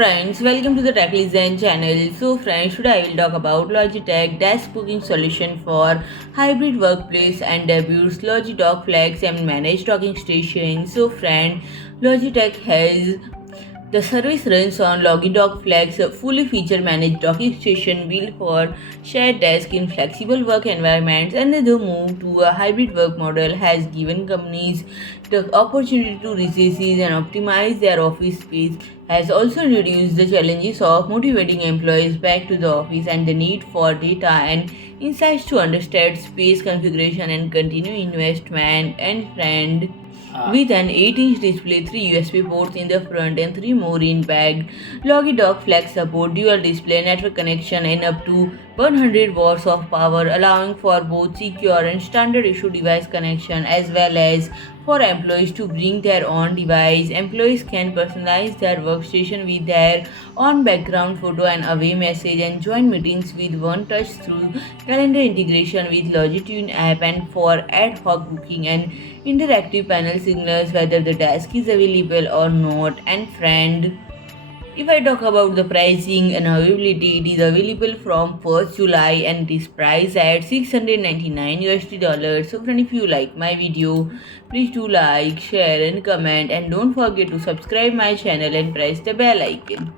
friends, welcome to the Tech Design channel. So friends, today I will talk about Logitech desk booking solution for hybrid workplace and debuts Logi Dock Flex and managed docking station. So friend, Logitech has the service runs on Logi Dock Flex, a fully feature managed docking station built for shared desk in flexible work environments, and the move to a hybrid work model has given companies the opportunity to reassess and optimize their office space, has also reduced the challenges of motivating employees back to the office and the need for data and insights to understand space configuration and continue investment. And friend, with an 8-inch display, 3 USB ports in the front and 3 more in back, Logi Dock Flex support dual display network connection and up to 100 watts of power, allowing for both secure and standard issue device connection as well as for employees to bring their own device. Employees can personalize their workstation with their own background photo and away message and join meetings with one touch through calendar integration with Logitune app and for ad hoc booking and interactive panel signals whether the task is available or not. And friend, if I talk about the pricing and availability, it is available from 1st July and it is priced at 699 USD dollars. So friend, if you like my video, please do like, share and comment, and don't forget to subscribe my channel and press the bell icon.